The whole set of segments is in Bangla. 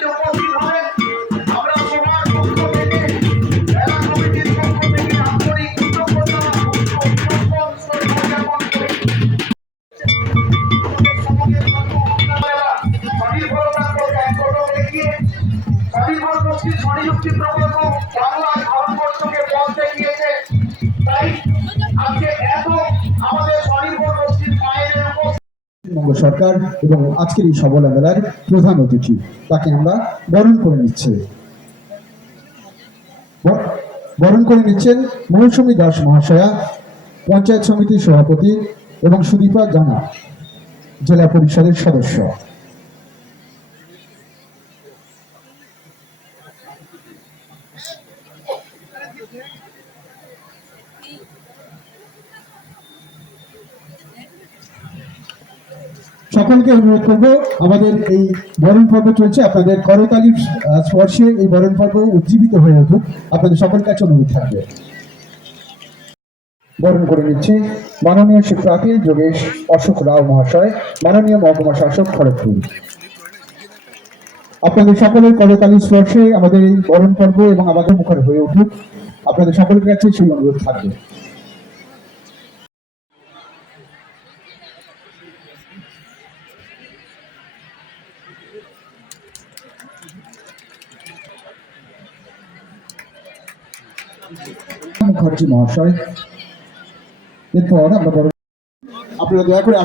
মঞ্চে উপস্থিত হবেন। আমরা সবার পক্ষ থেকে মেলা কমিটির পক্ষ থেকে আন্তরিক কৃতজ্ঞতা জ্ঞাপন করি। স্বনিযুক্তি প্রকল্প বাংলা ভারতবর্ষকে পৌঁছে গিয়েছে। তাই আজকে এত আমাদের স্বনির্ভর গোষ্ঠীর মায়েদের পশ্চিমবঙ্গ সরকার এবং আজকের এই সবলা মেলার প্রধান অতিথি, তাকে আমরা বরণ করে নিচ্ছেন মৌসুমী দাস মহাশয়া, পঞ্চায়েত সমিতির সভাপতি, এবং সুদীপা জানা, জেলা পরিষদের সদস্য। সকলকে অনুরোধ করবো, আমাদের এই বরণ পর্ব চলছে, আপনাদের করতালির স্পর্শে এই বরণ পর্ব উজ্জীবিত হয়ে উঠুক, আপনাদের সকল কাছে অনুরোধ থাকবে। বরণ করে নিচ্ছে মাননীয় শিক্ষার্থী যোগেশ অশোক রাও মহাশয়, মাননীয় মহকুমা শাসক খড়গপুর। আপনাদের সকলের করতালির স্পর্শে আমাদের এই বরণ পর্ব এবং আমাদের মুখর হয়ে উঠুক, আপনাদের সকলের কাছে সেই অনুরোধ থাকবে। মুখার্জি মহাশয়, এরপর আমরা আপনারা দয়া করে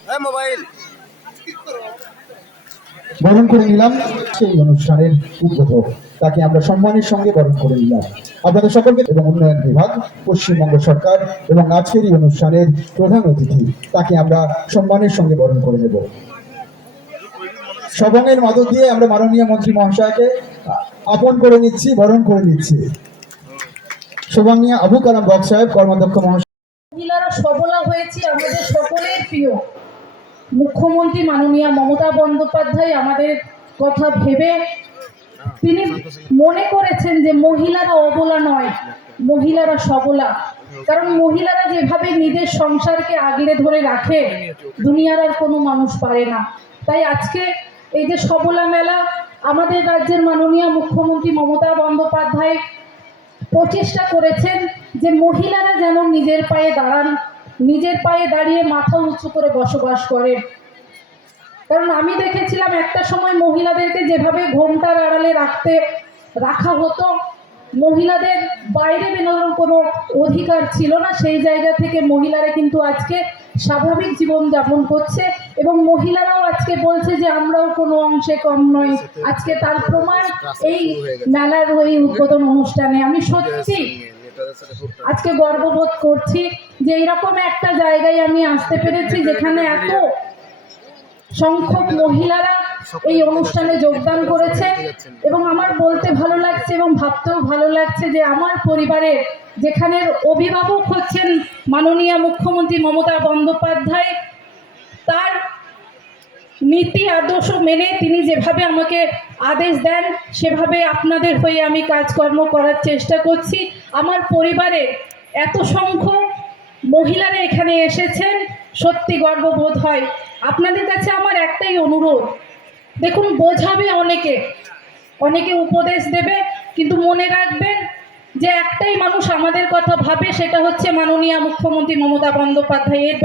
বরণ করে নিলাম সেই অনুষ্ঠানের উদ্বোধক, তাকে আমরা সম্মানের সঙ্গে বরণ করে নিলাম। আপনাদের সকলকে এবং উন্নয়ন বিভাগ, পশ্চিমবঙ্গ সরকার এবং আজকের এই অনুষ্ঠানের প্রধান অতিথি, তাকে আমরা সম্মানের সঙ্গে বরণ করে নেব। সবংয়ের মদত দিয়ে আমরা মাননীয় মন্ত্রী মহাশয়কে আপন করে নিচ্ছি, বরণ করে নিচ্ছি। সৌভাগ্য আবু কালাম বক সাহেব, কর্মাধ্যক্ষ মহাশয়। মহিলারা সবলা হয়েছে আমাদের সকলের প্রিয় মুখ্যমন্ত্রী মাননীয় মমতা বন্দ্যোপাধ্যায় আমাদের কথা ভেবে তিনি মনে করেছেন যে মহিলারা অবলা নয়, মহিলারা সবলা। কারণ মহিলারা যেভাবে নিজের সংসারকে আগলে ধরে রাখে দুনিয়ার আর কোনো মানুষ পারে না। তাই আজকে এই যে সবলা মেলা আমাদের রাজ্যের মাননীয় মুখ্যমন্ত্রী মমতা বন্দ্যোপাধ্যায় প্রচেষ্টা করেছেন যে মহিলারা যেন নিজের পায়ে দাঁড়ান, নিজের পায়ে দাঁড়িয়ে মাথা উঁচু করে বসবাস করেন। কারণ আমি দেখেছিলাম একটা সময় মহিলাদেরকে যেভাবে ঘোমটার আড়ালে রাখা হতো, মহিলাদের বাইরে বেরোনোর কোনো অধিকার ছিল না, সেই জায়গা থেকে মহিলারা কিন্তু আজকে স্বাভাবিক জীবন যাপন করছে এবং মহিলারাও আজকে বলছে যে আমরাও কোনো অংশে কম নই। আজকে তার প্রমাণ এই মেলার ওই উদ্বোধন অনুষ্ঠানে। আমি সত্যি আজকে গর্ববোধ করছি যে এইরকম একটা জায়গায় আমি আসতে পেরেছি যেখানে এত সংখ্যক মহিলারা এই অনুষ্ঠানে যোগদান করেছে। এবং আমার বলতে ভালো লাগছে এবং ভাবতেও ভালো লাগছে যে আমার পরিবারের যেখানে অভিভাবক হচ্ছেন মাননীয় মুখ্যমন্ত্রী মমতা বন্দ্যোপাধ্যায়, তার নীতি আদর্শ মেনে তিনি যেভাবে আমাকে আদেশ দেন সেভাবে আপনাদের হয়ে আমি কাজকর্ম করার চেষ্টা করছি। আমার পরিবারে এত সংখ্যক মহিলারা এখানে এসেছেন, সত্যি গর্ববোধ হয়। আপনাদের কাছে আমার একটাই অনুরোধ, দেখুন বোঝাবে অনেকে উপদেশ দেবে, কিন্তু মনে রাখবেন যে একটাই মানুষ আমাদের কথা ভাবে, সেটা হচ্ছে মাননীয় মুখ্যমন্ত্রী মমতা বন্দ্যোপাধ্যায়। এর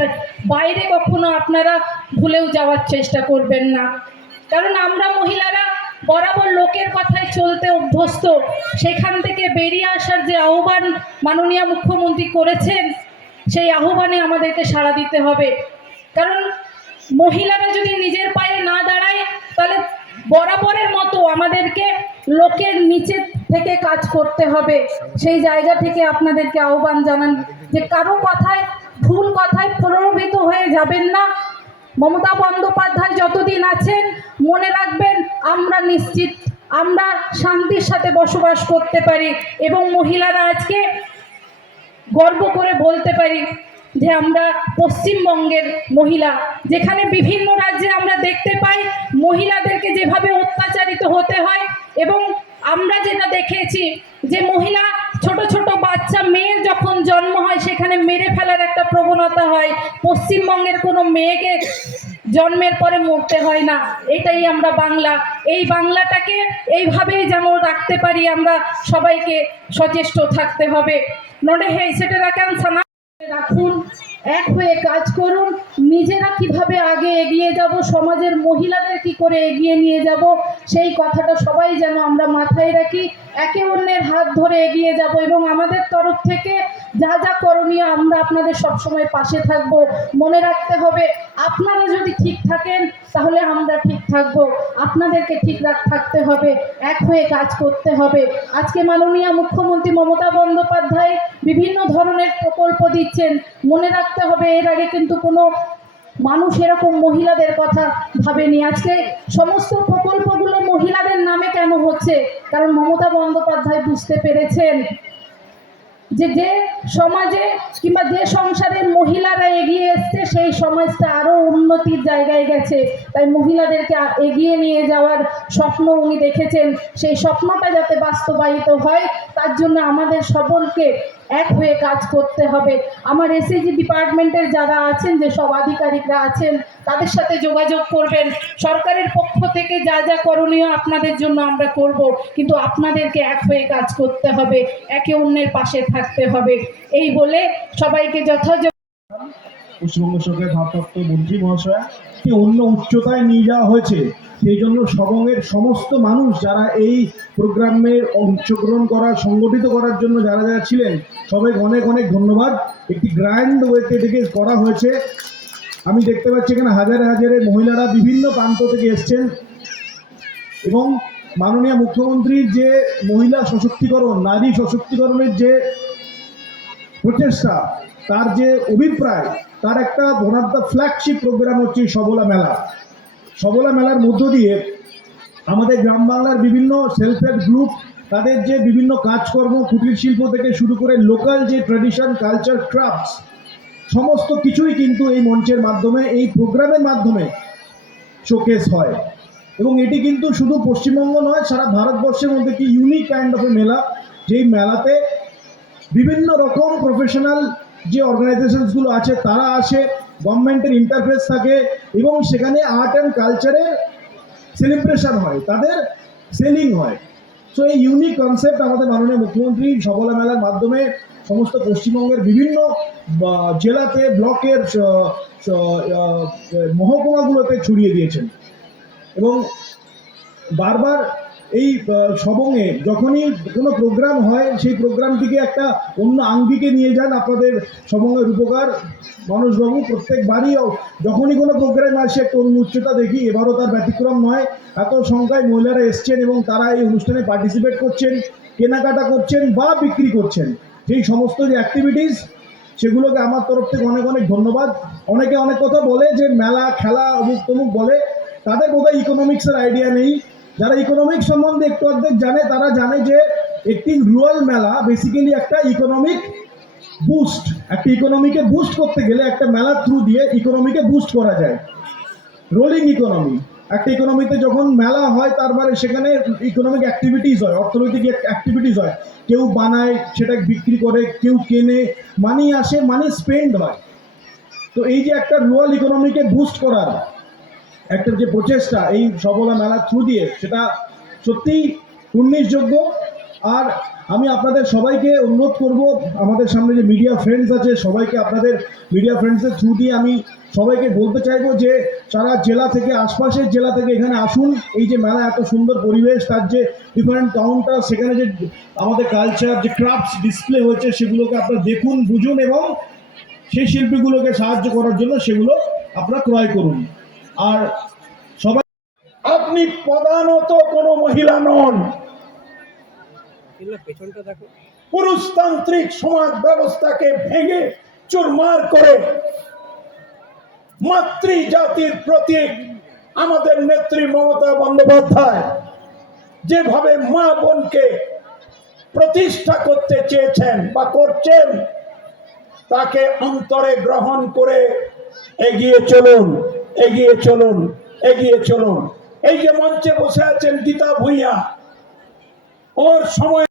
বাইরে কখনো আপনারা ভুলেও যাওয়ার চেষ্টা করবেন না। কারণ আমরা মহিলারা বরাবর লোকের কথায় চলতে অভ্যস্ত, সেখান থেকে বেরিয়ে আসার যে আহ্বান মাননীয় মুখ্যমন্ত্রী করেছেন, সেই আহ্বানে আমাদেরকে সাড়া দিতে হবে। কারণ মহিলারা যদি নিজের পায়ে না দাঁড়ায় তাহলে বরাবরের মতো আমাদেরকে লোকের নিচে থেকে কাজ করতে হবে। সেই জায়গা থেকে আপনাদেরকে আহ্বান জানান যে কারো কথায়, ভুল কথায় প্রলোভিত হয়ে যাবেন না। মমতা বন্দ্যোপাধ্যায় যতদিন আছেন মনে রাখবেন আমরা নিশ্চিত আমরা শান্তির সাথে বসবাস করতে পারি এবং মহিলারা আজকে গর্ব করে বলতে পারি যে আমরা পশ্চিমবঙ্গের মহিলা। যেখানে বিভিন্ন রাজ্যে আমরা দেখতে পাই মহিলাদেরকে যেভাবে অত্যাচারিত হতে হয় এবং আমরা যেটা দেখেছি যে মহিলা ছোট ছোট বাচ্চা মেয়ের যখন জন্ম হয় সেখানে মেরে ফেলার একটা প্রবণতা হয়। পশ্চিমবঙ্গের কোনো মেয়েকে জন্মের পরে মরতে হয় না। এটাই আমরা বাংলা, এই বাংলাটাকে এইভাবেই যেন রাখতে পারি, আমরা সবাইকে সচেষ্ট থাকতে হবে। নড়ে হে সেটা রাখুন, এক হয়ে কাজ করুন। নিজেরা কিভাবে আগে এগিয়ে যাব, সমাজের মহিলাদের কি করে এগিয়ে নিয়ে যাব, সেই কথাটা সবাই যেন আমরা মাথায় রাখি। একে অন্যের হাত ধরে এগিয়ে যাব এবং আমাদের তরফ থেকে যা যা করণীয় আমরা আপনাদের সবসময় পাশে থাকব। মনে রাখতে হবে, আপনারা যদি ঠিক থাকেন তাহলে আমরা ঠিক থাকব। আপনাদেরকে ঠিক থাকতে হবে, এক হয়ে কাজ করতে হবে। আজকে মাননীয় মুখ্যমন্ত্রী মমতা বন্দ্যোপাধ্যায় বিভিন্ন ধরনের প্রকল্প দিচ্ছেন। মনে রাখতে হবে, এর আগে কিন্তু কোনো মানুষ এরকম মহিলাদের কথা ভাবেনি। আজকে সমস্ত প্রকল্পগুলো মহিলাদের নামে কেন হচ্ছে? কারণ মমতা বন্দ্যোপাধ্যায় বুঝতে পেরেছেন যে যে সমাজে কিংবা যে সংসারের মহিলারা এগিয়ে এসছে সেই সমাজটা আরো উন্নতির জায়গায় গেছে। তাই মহিলাদেরকে এগিয়ে নিয়ে যাওয়ার স্বপ্ন উনি দেখেছেন। সেই স্বপ্নটা যাতে বাস্তবায়িত হয় তার জন্য আমাদের সকলকে এক হয়ে কাজ করতে হবে। আমার এসএইচজি ডিপার্টমেন্টের যারা আছেন, যে সব আধিকারিকরা আছেন, তাদের সাথে যোগাযোগ করবেন। সরকারের পক্ষ থেকে যা যা করণীয় আপনাদের জন্য আমরা করব, কিন্তু আপনাদেরকে এক হয়ে কাজ করতে হবে, একে অন্যের পাশে থাকতে হবে। এই বলে সবাইকে যথাযথ পশ্চিমবঙ্গ সরকারের ভারপ্রাপ্ত মন্ত্রী মহাশয়া কে অন্য উচ্চতায় নিয়ে যাওয়া হয়েছে। সেই জন্য সবংয়ের সমস্ত মানুষ যারা এই প্রোগ্রামের অংশগ্রহণ করার, সংগঠিত করার জন্য যারা যারা ছিলেন, সবাই অনেক অনেক ধন্যবাদ। একটি গ্র্যান্ড ওয়েতে এটাকে করা হয়েছে। আমি দেখতে পাচ্ছি এখানে হাজারে হাজারে মহিলারা বিভিন্ন প্রান্ত থেকে এসছেন এবং মাননীয় মুখ্যমন্ত্রীর যে মহিলা সশক্তিকরণ, নারী সশক্তিকরণের যে প্রচেষ্টা, তার যে অভিপ্রায়, তার একটা one of the flagship programme হচ্ছে সবলা মেলা। সবলা মেলার মধ্য দিয়ে আমাদের গ্রাম বাংলার বিভিন্ন সেলফ হেল্প গ্রুপ তাদের যে বিভিন্ন কাজকর্ম, কুটির শিল্প থেকে শুরু করে লোকাল যে ট্র্যাডিশন, কালচার, ক্রাফটস, সমস্ত কিছুই কিন্তু এই মঞ্চের মাধ্যমে, এই প্রোগ্রামের মাধ্যমে শোকেস হয়। এবং এটি কিন্তু শুধু পশ্চিমবঙ্গ নয়, সারা ভারতবর্ষের মধ্যে কি ইউনিক কাইন্ড অফ এ মেলা, যেই মেলাতে বিভিন্ন রকম প্রফেশনাল যে অর্গানাইজেশনসগুলো আছে তারা আসে, গভর্নমেন্টের ইন্টারফেস থাকে এবং সেখানে আর্ট অ্যান্ড কালচারের সেলিব্রেশন হয়, তাদের সেলিং হয়। সো এই ইউনিক কনসেপ্ট আমাদের মাননীয় মুখ্যমন্ত্রী সবলা মেলার মাধ্যমে সমস্ত পশ্চিমবঙ্গের বিভিন্ন জেলাতে, ব্লকের, মহকুমাগুলোতে ছড়িয়ে দিয়েছেন। এবং বারবার এই সবংয়ে যখনই কোনো প্রোগ্রাম হয়, সেই প্রোগ্রামটিকে একটা অন্য আঙ্গিকে নিয়ে যান আপনাদের সবংয়ের রূপকার মানসবাবু। প্রত্যেকবারই যখনই কোনো প্রোগ্রাম আসে একটা অন্য উচ্চতা দেখি, এবারও তার ব্যতিক্রম নয়। এত সংখ্যায় মহিলারা এসছেন এবং তারা এই অনুষ্ঠানে পার্টিসিপেট করছেন, কেনাকাটা করছেন বা বিক্রি করছেন। সেই সমস্ত যে অ্যাক্টিভিটিস, সেগুলোকে আমার তরফ থেকে অনেক অনেক ধন্যবাদ। অনেকে অনেক কথা বলে যে মেলা, খেলা, অমুক তমুক বলে, তাদের বোধহয় ইকোনমিক্সের আইডিয়া নেই। যারা ইকোনমিক্স সম্বন্ধে একটু অর্ধেক জানে, তারা জানে যে একটি রুরাল মেলা বেসিক্যালি একটা ইকোনমিক বুস্ট। একটা ইকোনমিকে বুস্ট করতে গেলে একটা মেলার থ্রু দিয়ে ইকোনমিকে বুস্ট করা যায়। রোলিং ইকোনমি, একটা ইকোনমিতে যখন মেলা হয় তার মানে সেখানে ইকোনমিক অ্যাক্টিভিটিস হয়, অর্থনৈতিক অ্যাক্টিভিটিস হয়। কেউ বানায়, সেটা বিক্রি করে, কেউ কেনে, মানি আসে, মানি স্পেন্ড হয়। তো এই যে একটা রুরাল ইকোনমিকে বুস্ট করার একটা যে প্রচেষ্টা এই সবলা মেলার থ্রু দিয়ে, সেটা সত্যিই উন্নতিযোগ্য। আর আমি আপনাদের সবাইকে অনুরোধ করব, আমাদের সামনে যে মিডিয়া ফ্রেন্ডস আছে, সবাইকে আপনাদের মিডিয়া ফ্রেন্ডসের থ্রু দিয়ে আমি সবাইকে বলতে চাইবো যে সারা জেলা থেকে, আশপাশের জেলা থেকে এখানে আসুন। এই যে মেলা, এত সুন্দর পরিবেশ, তার যে ডিফারেন্ট কাউন্টার, সেখানে যে আমাদের কালচার, যে ক্রাফটস ডিসপ্লে হয়েছে, সেগুলোকে আপনারা দেখুন, বুঝুন এবং সেই শিল্পীগুলোকে সাহায্য করার জন্য সেগুলো আপনারা ক্রয় করুন। আর সবাই, আপনি প্রধানত কোনো মহিলা নন, পুরুষতান্ত্রিক সমাজ ব্যবস্থাকে ভেঙে চুরমার করে মাতৃজাতির প্রতীক আমাদের নেত্রী মমতা বন্দ্যোপাধ্যায় যেভাবে মা বোনকে প্রতিষ্ঠা করতে চেয়েছেন বা করছেন, তাকে অন্তরে গ্রহণ করে এগিয়ে চলুন, এগিয়ে চলুন, এগিয়ে চলুন। এই যে মঞ্চে বসে আছেন গীতা ভূঁইয়া, ওর সময়